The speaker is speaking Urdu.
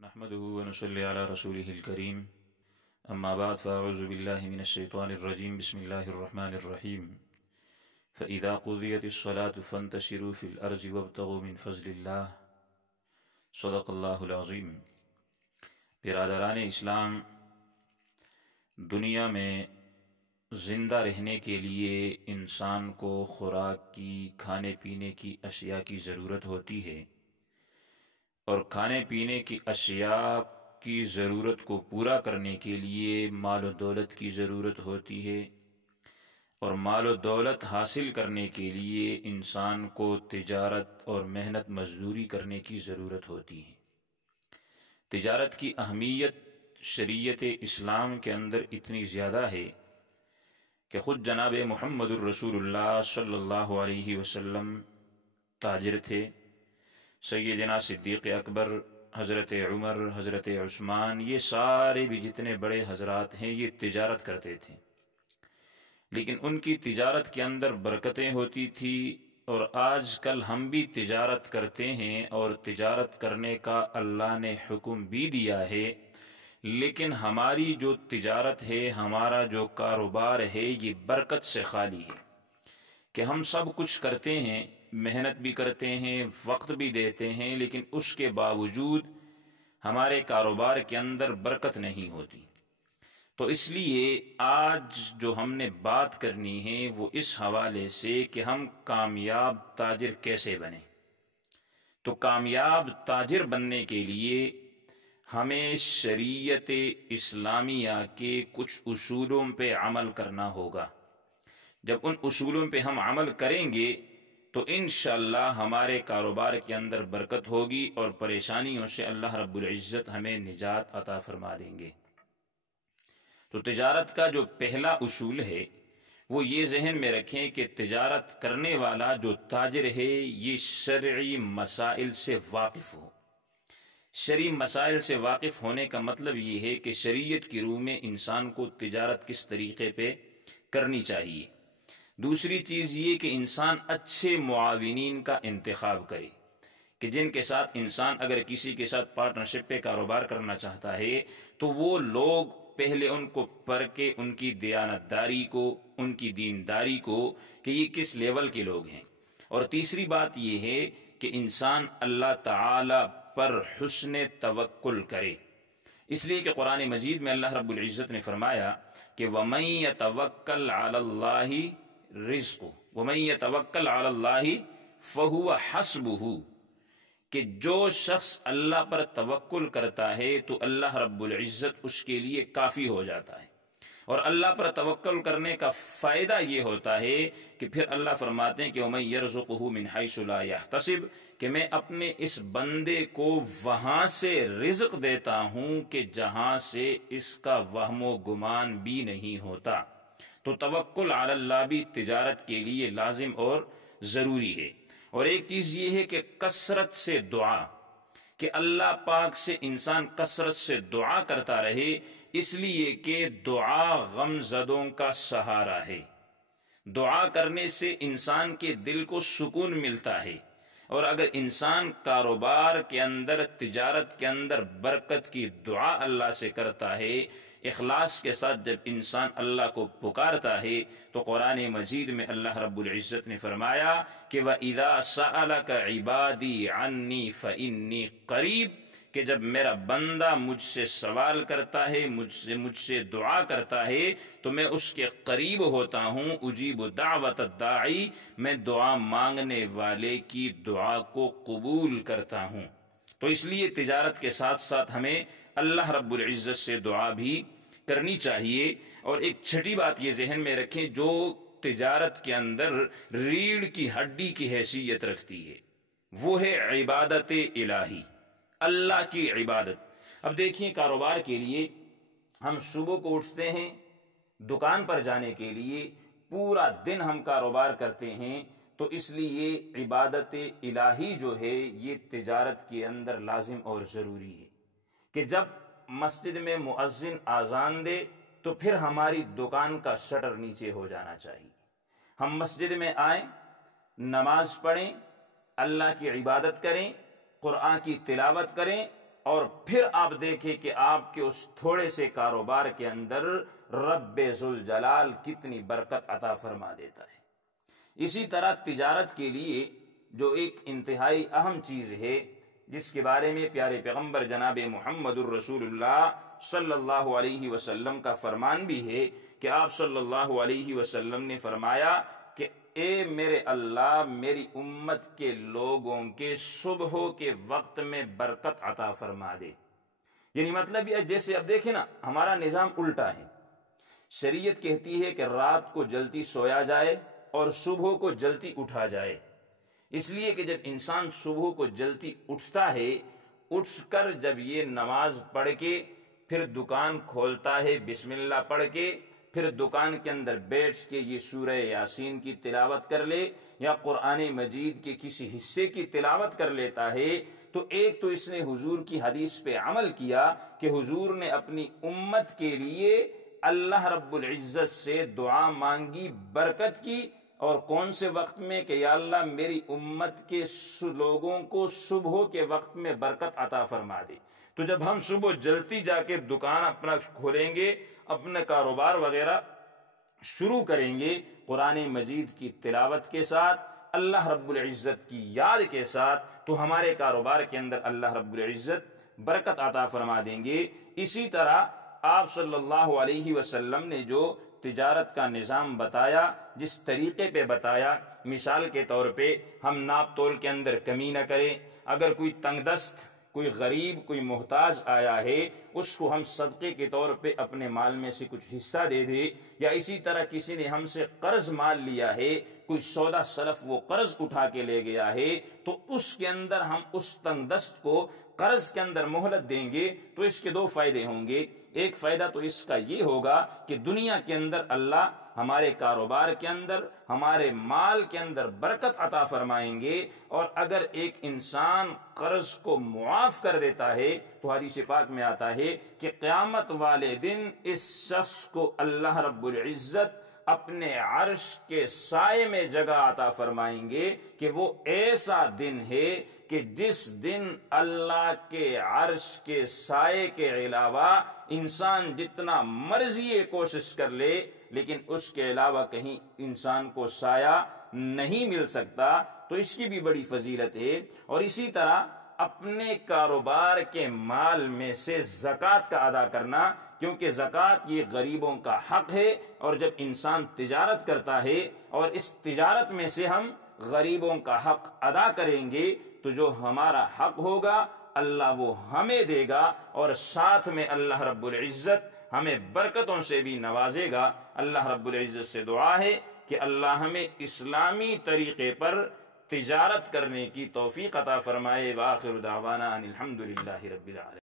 نحمده ونصلي على رسوله الكريم أما بعد فأعوذ بالله من الشيطان الرجيم بسم الله الرحمن الرحيم فإذا قضيت الصلاة فانتشروا في الأرض وابتغوا من فضل الله صدق اللہ العظیم۔ برادران اسلام، دنیا میں زندہ رہنے کے لیے انسان کو خوراک کی، کھانے پینے کی اشیاء کی ضرورت ہوتی ہے، اور کھانے پینے کی اشیاء کی ضرورت کو پورا کرنے کے لیے مال و دولت کی ضرورت ہوتی ہے، اور مال و دولت حاصل کرنے کے لیے انسان کو تجارت اور محنت مزدوری کرنے کی ضرورت ہوتی ہے۔ تجارت کی اہمیت شریعت اسلام کے اندر اتنی زیادہ ہے کہ خود جناب محمد الرسول اللہ صلی اللہ علیہ وسلم تاجر تھے۔ سیدنا صدیق اکبر، حضرت عمر، حضرت عثمان، یہ سارے بھی جتنے بڑے حضرات ہیں یہ تجارت کرتے تھے، لیکن ان کی تجارت کے اندر برکتیں ہوتی تھی۔ اور آج کل ہم بھی تجارت کرتے ہیں اور تجارت کرنے کا اللہ نے حکم بھی دیا ہے، لیکن ہماری جو تجارت ہے، ہمارا جو کاروبار ہے، یہ برکت سے خالی ہے کہ ہم سب کچھ کرتے ہیں، محنت بھی کرتے ہیں، وقت بھی دیتے ہیں، لیکن اس کے باوجود ہمارے کاروبار کے اندر برکت نہیں ہوتی۔ تو اس لیے آج جو ہم نے بات کرنی ہے وہ اس حوالے سے کہ ہم کامیاب تاجر کیسے بنیں۔ تو کامیاب تاجر بننے کے لیے ہمیں شریعت اسلامیہ کے کچھ اصولوں پہ عمل کرنا ہوگا۔ جب ان اصولوں پہ ہم عمل کریں گے تو انشاءاللہ ہمارے کاروبار کے اندر برکت ہوگی اور پریشانیوں سے اللہ رب العزت ہمیں نجات عطا فرما دیں گے۔ تو تجارت کا جو پہلا اصول ہے وہ یہ ذہن میں رکھیں کہ تجارت کرنے والا جو تاجر ہے یہ شرعی مسائل سے واقف ہو۔ شرعی مسائل سے واقف ہونے کا مطلب یہ ہے کہ شریعت کی روح میں انسان کو تجارت کس طریقے پہ کرنی چاہیے۔ دوسری چیز یہ کہ انسان اچھے معاونین کا انتخاب کرے کہ جن کے ساتھ انسان اگر کسی کے ساتھ پارٹنرشپ پہ کاروبار کرنا چاہتا ہے تو وہ لوگ پہلے ان کو پرکھے، ان کی دیانتداری کو، ان کی دینداری کو کہ یہ کس لیول کے لوگ ہیں۔ اور تیسری بات یہ ہے کہ انسان اللہ تعالی پر حسن توکل کرے، اس لیے کہ قرآن مجید میں اللہ رب العزت نے فرمایا کہ وَمَن يَتَوَكَّلْ عَلَى اللَّهِ رِزْقُهُ وَمَن يَتَوَكَّلْ عَلَى اللَّهِ فَهُوَ حَسْبُهُ، کہ جو شخص اللہ پر توکل کرتا ہے تو اللہ رب العزت اس کے لیے کافی ہو جاتا ہے۔ اور اللہ پر توکل کرنے کا فائدہ یہ ہوتا ہے کہ پھر اللہ فرماتے ہیں کہ وَمَن يَرْزُقْهُ مِنْ حَيْثُ لَا يَحْتَسِبْ، کہ میں اپنے اس بندے کو وہاں سے رزق دیتا ہوں کہ جہاں سے اس کا وہم و گمان بھی نہیں ہوتا۔ تو توکل علی اللہ بھی تجارت کے لیے لازم اور ضروری ہے۔ اور ایک چیز یہ ہے کہ کثرت سے دعا، کہ اللہ پاک سے انسان کثرت سے دعا کرتا رہے، اس لیے کہ دعا غم زدوں کا سہارا ہے۔ دعا کرنے سے انسان کے دل کو سکون ملتا ہے، اور اگر انسان کاروبار کے اندر، تجارت کے اندر برکت کی دعا اللہ سے کرتا ہے، اخلاص کے ساتھ جب انسان اللہ کو پکارتا ہے، تو قرآن مجید میں اللہ رب العزت نے فرمایا کہ وَإِذَا سَأَلَكَ عِبَادِي عَنِّي فَإِنِّي قَرِيب، کہ جب میرا بندہ مجھ سے سوال کرتا ہے، مجھ سے دعا کرتا ہے تو میں اس کے قریب ہوتا ہوں۔ اجیب دعوت الداعی، میں دعا مانگنے والے کی دعا کو قبول کرتا ہوں۔ تو اس لیے تجارت کے ساتھ ساتھ ہمیں اللہ رب العزت سے دعا بھی کرنی چاہیے۔ اور ایک چھٹی بات یہ ذہن میں رکھیں، جو تجارت کے اندر ریڑھ کی ہڈی کی حیثیت رکھتی ہے وہ ہے عبادت الہی، اللہ کی عبادت۔ اب دیکھیں، کاروبار کے لیے ہم صبح کو اٹھتے ہیں دکان پر جانے کے لیے، پورا دن ہم کاروبار کرتے ہیں، تو اس لیے عبادت الہی جو ہے یہ تجارت کے اندر لازم اور ضروری ہے کہ جب مسجد میں مؤذن اذان دے تو پھر ہماری دکان کا شٹر نیچے ہو جانا چاہیے۔ ہم مسجد میں آئیں، نماز پڑھیں، اللہ کی عبادت کریں، قرآن کی تلاوت کریں اور پھر آپ دیکھیں کہ آپ کے اس تھوڑے سے کاروبار کے اندر رب ذوالجلال کتنی برکت عطا فرما دیتا ہے۔ اسی طرح تجارت کے لیے جو ایک انتہائی اہم چیز ہے، جس کے بارے میں پیارے پیغمبر جناب محمد الرسول اللہ صلی اللہ علیہ وسلم کا فرمان بھی ہے کہ آپ صلی اللہ علیہ وسلم نے فرمایا کہ اے میرے اللہ، میری امت کے لوگوں کے صبح کے وقت میں برکت عطا فرما دے۔ یعنی مطلب یہ جیسے اب دیکھیں نا، ہمارا نظام الٹا ہے۔ شریعت کہتی ہے کہ رات کو جلدی سویا جائے اور صبح کو جلدی اٹھا جائے، اس لیے کہ جب انسان صبح کو جلدی اٹھتا ہے، اٹھ کر جب یہ نماز پڑھ کے پھر دکان کھولتا ہے بسم اللہ پڑھ کے، پھر دکان کے اندر بیٹھ کے یہ سورہ یاسین کی تلاوت کر لے یا قرآن مجید کے کسی حصے کی تلاوت کر لیتا ہے، تو ایک تو اس نے حضور کی حدیث پہ عمل کیا کہ حضور نے اپنی امت کے لیے اللہ رب العزت سے دعا مانگی، برکت کی، اور کون سے وقت میں کہ یا اللہ میری امت کے لوگوں کو صبح کے وقت میں برکت عطا فرما دے۔ تو جب ہم صبح جلدی جا کے دکان اپنا کھولیں گے، اپنا کاروبار وغیرہ شروع کریں گے قرآن مجید کی تلاوت کے ساتھ، اللہ رب العزت کی یاد کے ساتھ، تو ہمارے کاروبار کے اندر اللہ رب العزت برکت عطا فرما دیں گے۔ اسی طرح آپ صلی اللہ علیہ وسلم نے جو تجارت کا نظام بتایا، جس طریقے پہ بتایا، مثال کے طور پہ ہم ناپ تول کے اندر کمی نہ کریں۔ اگر کوئی تنگ دست، کوئی غریب، کوئی محتاج آیا ہے، اس کو ہم صدقے کے طور پہ اپنے مال میں سے کچھ حصہ دے دے، یا اسی طرح کسی نے ہم سے قرض مال لیا ہے، کوئی سودا سلف وہ قرض اٹھا کے لے گیا ہے، تو اس کے اندر ہم اس تنگ دست کو قرض کے اندر مہلت دیں گے، تو اس کے دو فائدے ہوں گے۔ ایک فائدہ تو اس کا یہ ہوگا کہ دنیا کے اندر اللہ ہمارے کاروبار کے اندر، ہمارے مال کے اندر برکت عطا فرمائیں گے، اور اگر ایک انسان قرض کو معاف کر دیتا ہے تو حدیث پاک میں آتا ہے کہ قیامت والے دن اس شخص کو اللہ رب العزت اپنے عرش کے سائے میں جگہ عطا فرمائیں گے کہ وہ ایسا دن ہے کہ جس دن اللہ کے عرش کے سائے کے علاوہ انسان جتنا مرضی کوشش کر لے، لیکن اس کے علاوہ کہیں انسان کو سایہ نہیں مل سکتا، تو اس کی بھی بڑی فضیلت ہے۔ اور اسی طرح اپنے کاروبار کے مال میں سے زکوٰۃ کا ادا کرنا، کیونکہ زکوٰۃ یہ غریبوں کا حق ہے، اور جب انسان تجارت کرتا ہے اور اس تجارت میں سے ہم غریبوں کا حق ادا کریں گے، تو جو ہمارا حق ہوگا اللہ وہ ہمیں دے گا، اور ساتھ میں اللہ رب العزت ہمیں برکتوں سے بھی نوازے گا۔ اللہ رب العزت سے دعا ہے کہ اللہ ہمیں اسلامی طریقے پر تجارت کرنے کی توفیق عطا فرمائے۔ وآخر دعوانا ان الحمد للہ رب العالمین۔